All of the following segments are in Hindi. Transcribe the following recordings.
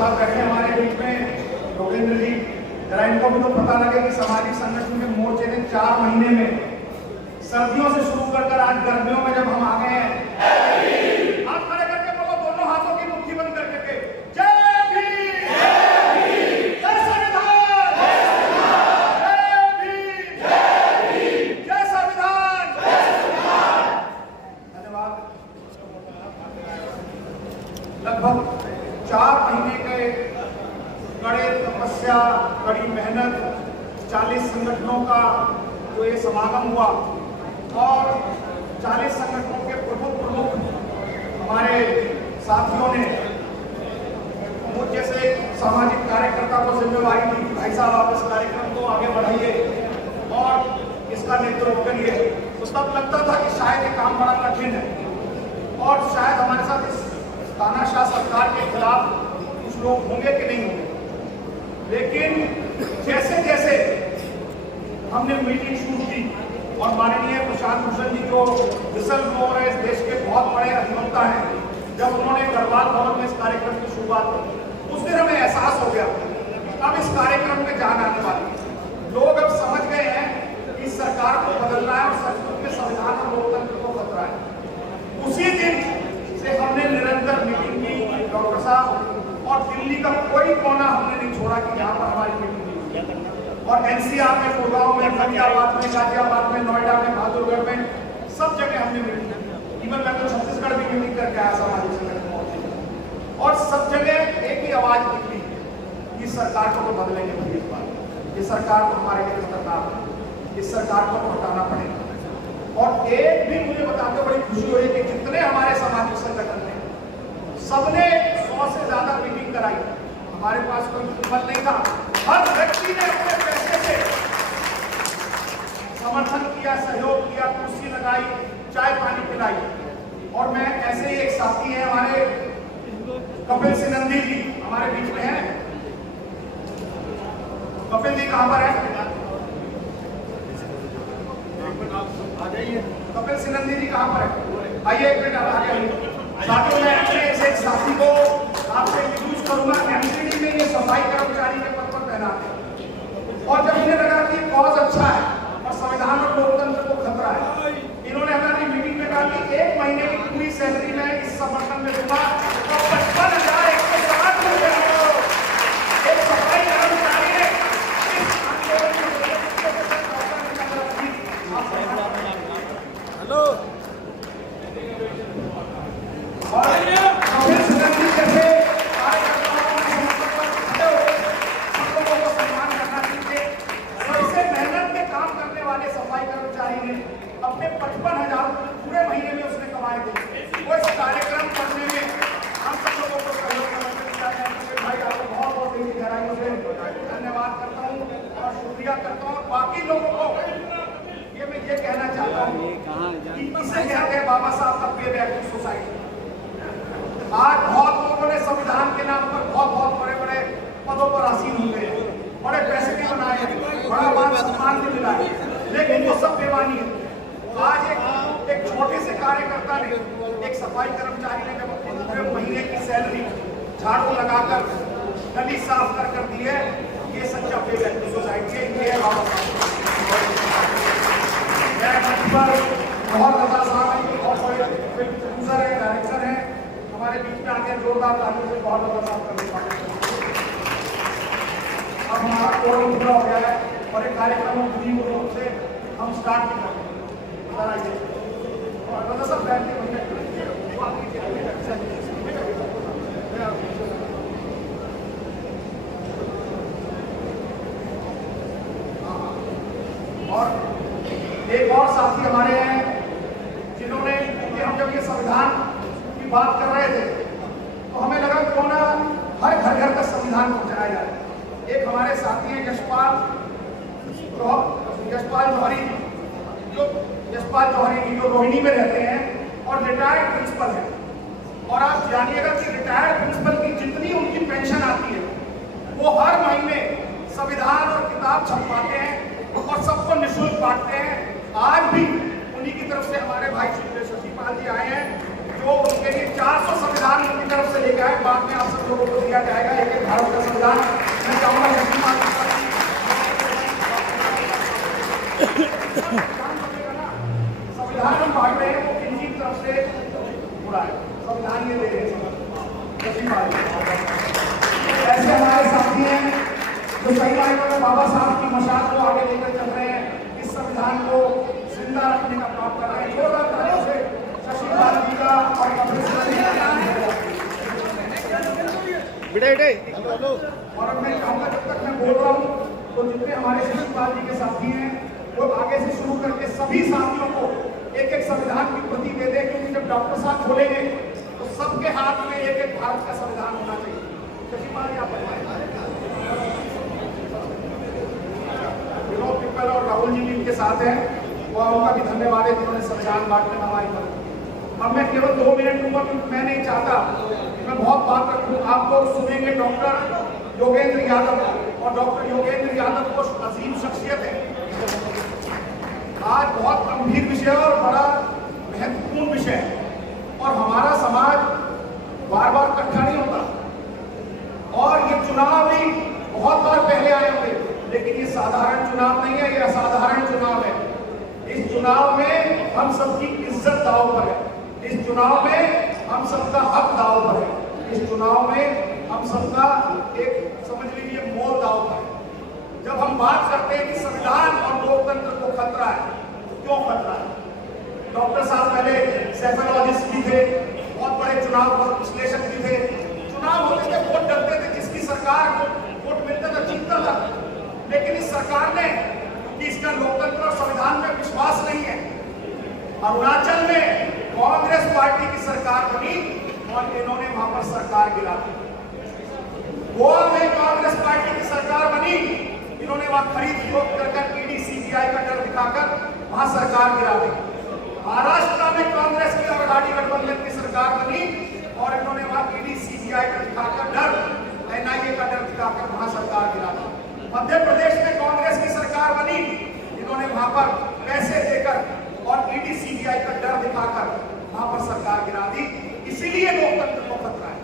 साहब बैठे हमारे बीच में, योगेंद्र जी, जरा इनको भी तो पता लगे कि सामाजिक संगठन के मोर्चे ने 4 महीने में सर्दियों से शुरू कर आज गर्मियों में जब हम आ गए हैं, हाथ खड़े करके बोलो, दोनों हाथों की मुट्ठी बंद करके, जय भीम, जय संविधान, जय भीम, जय संविधान। धन्यवाद। लगभग 4 महीने के कड़े तपस्या, कड़ी मेहनत, 40 संगठनों का जो ये समागम हुआ और 40 संगठनों के प्रमुख हमारे साथियों ने मुझ जैसे सामाजिक कार्यकर्ता को जिम्मेवारी दी कि भाई साहब आप इस कार्यक्रम को आगे बढ़ाइए और इसका नेतृत्व करिए। उस वक्त लगता था कि शायद ये काम बड़ा कठिन है और शायद हमारे साथ इस तानाशाह सरकार के खिलाफ कुछ लोग होंगे कि नहीं होंगे, लेकिन जैसे जैसे हमने मीटिंग शुरू की और माननीय प्रशांत भूषण जी जो विसल ब्लोअर इस देश के बहुत बड़े अधिवक्ता हैं, जब उन्होंने गढ़वाल भवन में इस कार्यक्रम की शुरुआत की, उस दिन हमें एहसास हो गया अब इस कार्यक्रम में जान आने वाली है। लोग अब समझ गए हैं कि सरकार को बदलना है और सचमुच में संविधान और लोकतंत्र को खतरा है। उसी दिन से हमने निरंतर मीटिंग की डॉक्टर साहब, और दिल्ली का कोई कोना हमने नहीं छोड़ा कि यहाँ पर हमारी मीटिंग हुई। और एनसीआर में, गुड़गांव में, फरीदाबाद में, गाजियाबाद में, नोएडा में, बहादुरगढ़ में, सब जगह हमने मीटिंग की। इवन मैं तो छत्तीसगढ़ भी मीटिंग करके आया सामाजिक संगठन, और सब जगह एक ही आवाज निकली कि सरकार को तो बदलेंगे भाई इस बार, ये सरकार को हमारे लिए खतरनाक है, इस सरकार को तो हटाना पड़ेगा। और एक भी मुझे बताते बड़ी खुशी हुई कि जितने हमारे सामाजिक संगठन थे सबने 100 से ज्यादा मीटिंग कराई। हमारे पास कोई हिम्मत नहीं था, हर व्यक्ति ने अपने पैसे से समर्थन किया, सहयोग किया, कुर्सी लगाई, चाय पानी पिलाई। और मैं ऐसे ही एक साथी है हमारे कपिल सिनंदी जी, हमारे बीच में हैं। कपिल जी कहां पर है? आ जाइए। कपिल सिनंदी जी कहां पर है? आइए एक मिनट आगे आइए। साथियों मैं अपने एक साथी को आपसे इंट्रोड्यूस करूंगा। एमसीडी में ये सफाई कर्मचारी के पद पर तैनात है और जब इन्हें लगा कि कॉज अच्छा है और संविधान और लोकतंत्र को खतरा है, इन्होंने हमारी मीटिंग में कहा कि 1 महीने की पूरी सैलरी में इस समर्थन में दूंगा और 55,160 रुपए एक सफाई कर्मचारी ने हेलो अपने 55,000 पूरे महीने में उसने कमाए थे। वो इस कार्यक्रम करने में हम सब लोगों को सहयोग करना चाहते हैं। भाई आपको बहुत बहुत गहराइयों से धन्यवाद करता हूँ और शुक्रिया करता हूँ। बाकी लोगों को ये मैं ये कहना चाहता हूँ कि इसे कहते हैं बाबा साहब का पे बैक टू सोसाइटी। आज बहुत लोगों ने संविधान के नाम पर बहुत बड़े बड़े पदों पर आसीन हो गए, बड़े पैसे भी बनाए, बड़ा मान सम्मान भी मिला है, लेकिन वो सब बेमानी है। आज एक छोटे से कार्यकर्ता ने, एक सफाई कर्मचारी ने जब अपने पूरे महीने की सैलरी झाड़ू लगाकर गली साफ कर दी है, ये सच्चा पे बैक टू सोसाइटी है। ये है बाबा साहब। बहुत रजा साहब है, बहुत बड़े प्रोड्यूसर है, डायरेक्टर है, हमारे बीच में आके जोरदार तालियों से बहुत रजा साहब करने वाले। अब हमारा कोड पूरा हो गया है और एक कार्यक्रम पूरी रूप से हम स्टार्ट भी करेंगे। और सब बैठे और एक और साथी हमारे हैं जिन्होंने, हम जब ये संविधान की बात कर रहे थे तो हमें लगा क्यों ना हर घर तक संविधान पहुंचाया जाए। एक हमारे साथी हैं यशपाल जौहरी जी, जो रोहिणी में रहते हैं और रिटायर्ड प्रिंसिपल हैं। और आप जानिएगा कि रिटायर्ड प्रिंसिपल की जितनी उनकी पेंशन आती है वो हर महीने संविधान और किताब छपवाते हैं और सबको निःशुल्क बांटते हैं। आज भी उन्हीं की तरफ से हमारे भाई शशिपाल जी आए हैं जो उनके लिए 400 संविधान उनकी तरफ से लेकर आए। बाद में आप सब लोगों को दिया जाएगा एक एक भारत का संविधान। मैं चाहूंगा संविधान हम बांट रहे हैं वो किसी तरफ से बुरा है, संविधान ये दे रहे हैं। ऐसे हमारे साथी हैं जो सही मायनों में बाबा साहब की मशाल को आगे लेकर चल रहे हैं, इस संविधान को जिंदा रखने का काम कर रहे हैं। जोरदार तालियों से शशि पाल जी का और और मैं चाहूंगा जब तक मैं बोल रहा हूँ तो जितने हमारे शशि पाल जी के साथी हैं वो आगे से शुरू करके सभी साथियों को एक एक संविधान की प्रति दे दें, क्योंकि जब डॉक्टर साहब खोलेंगे तो सबके हाथ में एक एक भारत का संविधान होना चाहिए। शशि पाल जी आप विनोद पिप्पल और राहुल जी भी इनके साथ हैं और उनका भी धन्यवाद है जिन्होंने संविधान बांटने में हमारी मदद की। अब मैं केवल 2 मिनट लूंगा क्योंकि मैं नहीं चाहता कि मैं बहुत बात रखूं। आप लोग सुनेंगे डॉक्टर योगेंद्र यादव और डॉक्टर योगेंद्र यादव को अजीम शख्सियत है। आज बहुत गंभीर विषय और बड़ा महत्वपूर्ण विषय है और हमारा समाज बार बार इकट्ठा नहीं होता और ये चुनाव भी बहुत बार पहले आए होंगे, लेकिन ये साधारण चुनाव नहीं है, ये असाधारण चुनाव है। इस चुनाव में हम सबकी इज्जत दांव पर है, इस चुनाव में हम सबका हक दांव पर है, इस चुनाव में हम सबका एक समझ लीजिए मोल दांव पर है। जब हम बात करते हैं कि संविधान और लोकतंत्र को खतरा है, क्यों खतरा है? डॉक्टर साहब पहले साइकोलॉजिस्ट भी थे, बहुत बड़े चुनाव विश्लेषक भी थे। चुनाव होते थे, वोट डलते थे, जिसकी सरकार को वोट मिलता था जीतता था। लेकिन इस सरकार ने, क्योंकि इसका लोकतंत्र और संविधान में विश्वास नहीं है, अरुणाचल में कांग्रेस पार्टी की सरकार बनी और इन्होंने वहां पर सरकार गिरा दी। गोवा में कांग्रेस पार्टी की सरकार बनी, इन्होंने वहां खरीद फरोख्त कर ईडी सीबीआई का डर दिखाकर वहां सरकार गिरा दी। महाराष्ट्र में कांग्रेस की और आघाड़ी गठबंधन की सरकार बनी और इन्होंने वहां ईडी सीबीआई का दिखाकर डर, एनआईए का डर दिखाकर वहां सरकार गिरा दी। मध्य प्रदेश में कांग्रेस की सरकार बनी, इन्होंने वहां पर पैसे देकर और ईडी सीबीआई का डर दिखाकर वहां पर सरकार गिरा दी। इसीलिए लोकतंत्र को खतरा है।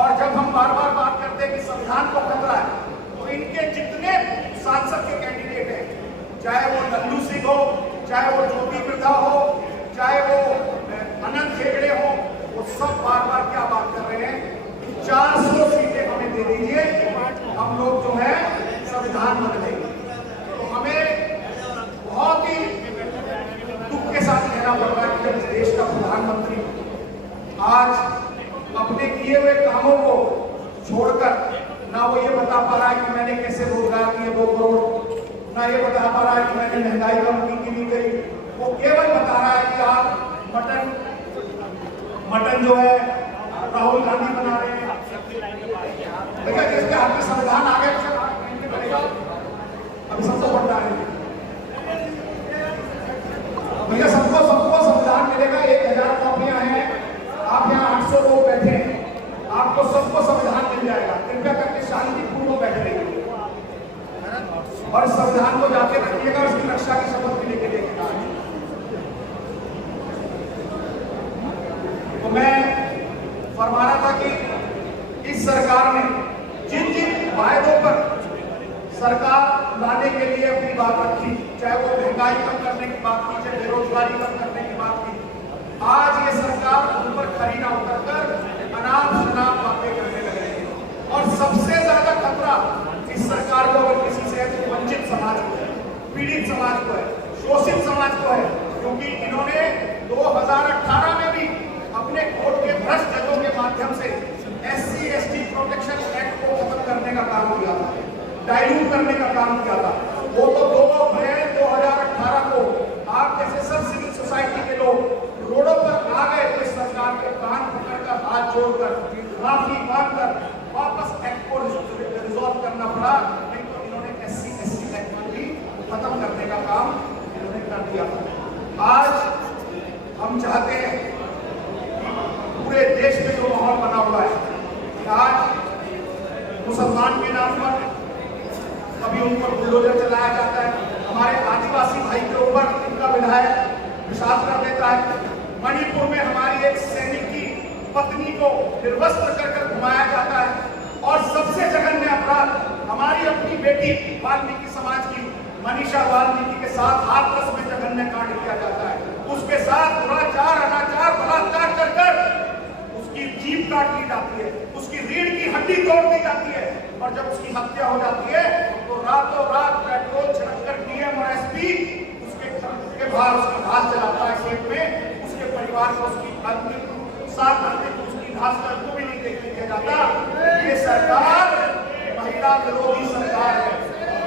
और जब हम बार बार बात करते हैं कि संविधान को खतरा है, तो इनके जितने सांसद के कैंडिडेट हैं, चाहे वो लल्लू सिंह हो, चाहे वो ज्योति बिरला हो, चाहे वो अनंत हेगड़े हो, वो सब बार बार क्या बात कर रहे हैं कि 400 सीटें हमें दे दीजिए, हम लोग जो है संविधान बदलेंगे। तो हमें बहुत ही दुख के साथ कहना पड़ रहा है कि जब इस देश का प्रधानमंत्री आज अपने किए हुए कामों को छोड़कर ना वो ये बता पा रहा है कि मैंने कैसे रोजगार दिए 2 करोड़, ना ये बता पा रहा है कि मैंने महंगाई कम की गई, वो केवल बता रहा है कि आप मटन जो है राहुल गांधी बना रहे हैं। भैया जिसके हाथ में संविधान आ गया अभी सबको बढ़ता है भैया, सबको संविधान मिलेगा। 1000 कॉपियां हैं, आप यहाँ 800 लोग बैठे हैं, आपको सबको संविधान मिल जाएगा। कृपया करके शांतिपूर्ण बैठे रहिए और संविधान को जाके रखिएगा, उसकी रक्षा की शपथ भी लेके देखिएगा। तो मैं फरमा रहा था कि इस सरकार ने जिन जिन वायदों पर सरकार लाने के लिए अपनी बात रखी, चाहे वो महंगाई कम करने की बात की, चाहे बेरोजगारी कम करने की बात की, आज ये सरकार उन पर खरी ना उतरकर अनाप शनाप बातें करने लगे हैं। और सबसे ज्यादा खतरा इस सरकार को अगर किसी से है तो वंचित समाज को है, पीड़ित समाज को है, शोषित समाज को है। क्योंकि इन्होंने 2018 में भी अपने कोर्ट के भ्रष्ट जजों के माध्यम से SC/ST प्रोटेक्शन एक्ट को खत्म करने का काम किया था, डाइल्यूट करने का काम किया था। वो तो 2 अप्रैल 2018 को आप जैसे सब सिविल सोसाइटी के लोग रोडों पर आ गए तो सरकार के कान पकड़कर हाथ जोड़कर माफी मांगकर वापस एक्ट को रिजॉल्व करना पड़ा। नहीं तो इन्होंने SC/ST एक्ट भी खत्म करने का काम इन्होंने कर दिया था। आज हम चाहते हैं पूरे देश में जो माहौल बना हुआ है, आज मुसलमान के नाम पर कभी उन पर बुलडोजर चलाया जाता है, हमारे आदिवासी भाई के ऊपर इनका विधायक विषाद कर देता है। मणिपुर में हमारी एक सैनिक की पत्नी को निर्वस्त्र कर घुमाया जाता है बेटी वाल्मीकि समाज की मनीषा वाल्मीकि के साथ हाथरस में जघन्य कांड किया जाता है, उसके साथ दुराचार, अनाचार, बलात्कार कर कर उसकी जीभ काट दी जाती है, उसकी रीढ़ की हड्डी तोड़ दी जाती है, और जब उसकी हत्या हो जाती है तो रातों रात पेट्रोल छिड़ककर डीएम और एसपी उसके बाहर उसका घास जलाता है खेत में, उसके परिवार को उसकी अंतिम साथ उसकी घास को भी नहीं देखने दिया जाता। ये सरकार महिला विरोधी सरकार है,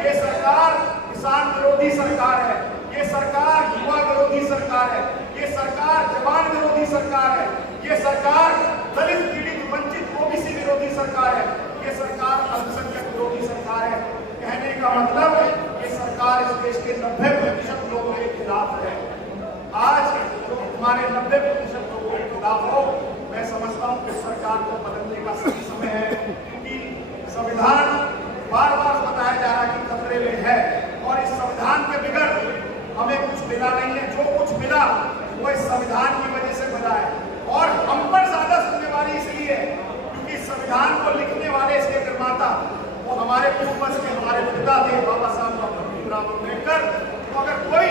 ये सरकार किसान विरोधी सरकार है, ये सरकार युवा विरोधी सरकार है, ये सरकार जवान विरोधी सरकार है, ये सरकार दलित पीड़ित वंचित ओबीसी विरोधी सरकार है, ये सरकार अल्पसंख्यक विरोधी सरकार है। कहने का मतलब ये सरकार इस देश के 90% लोगों के खिलाफ है। आज जो हमारे 90% लोगों के खिलाफ हो, मैं समझता हूँ कि सरकार को बदलने का सही समय है, क्योंकि संविधान बार बार बताया जा रहा है कि खतरे में है, और इस संविधान के बिगड़ हमें कुछ मिला नहीं है। जो कुछ मिला वो इस संविधान की वजह से मिला है, और हम पर ज्यादा जिम्मेवारी इसलिए है क्योंकि संविधान को लिखने वाले, इसके निर्माता वो हमारे पूर्वज के, हमारे पिता थे, बाबा साहब डॉक्टर भीमराव अम्बेडकर। तो अगर कोई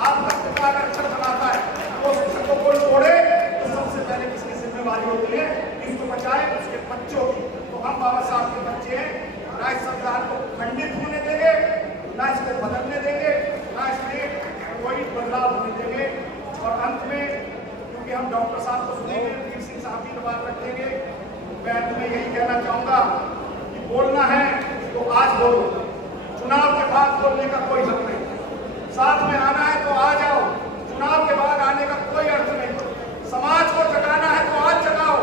आपका पिता अगर अक्षर बनाता है तो उस अक्षर को कोई तोड़े तो सबसे पहले किसकी जिम्मेवारी होती है? इसको बचाए उसके बच्चों की। तो हम बाबा साहब के बच्चे हैं, ना इस संविधान को खंडित होने देंगे, ना इसको बदलने देंगे, ना इसमें कोई बदलाव होने देंगे। और अंत में, क्योंकि हम डॉक्टर साहब को सुनेंगे, वीर सिंह साहब की बात रखेंगे, मैं अंत में यही कहना चाहूंगा कि बोलना है तो आज बोलो, चुनाव के बाद बोलने का कोई हक नहीं, साथ में आना है तो आ जाओ, चुनाव के बाद आने का कोई अर्थ नहीं, समाज को जगाना है तो आज जगाओ,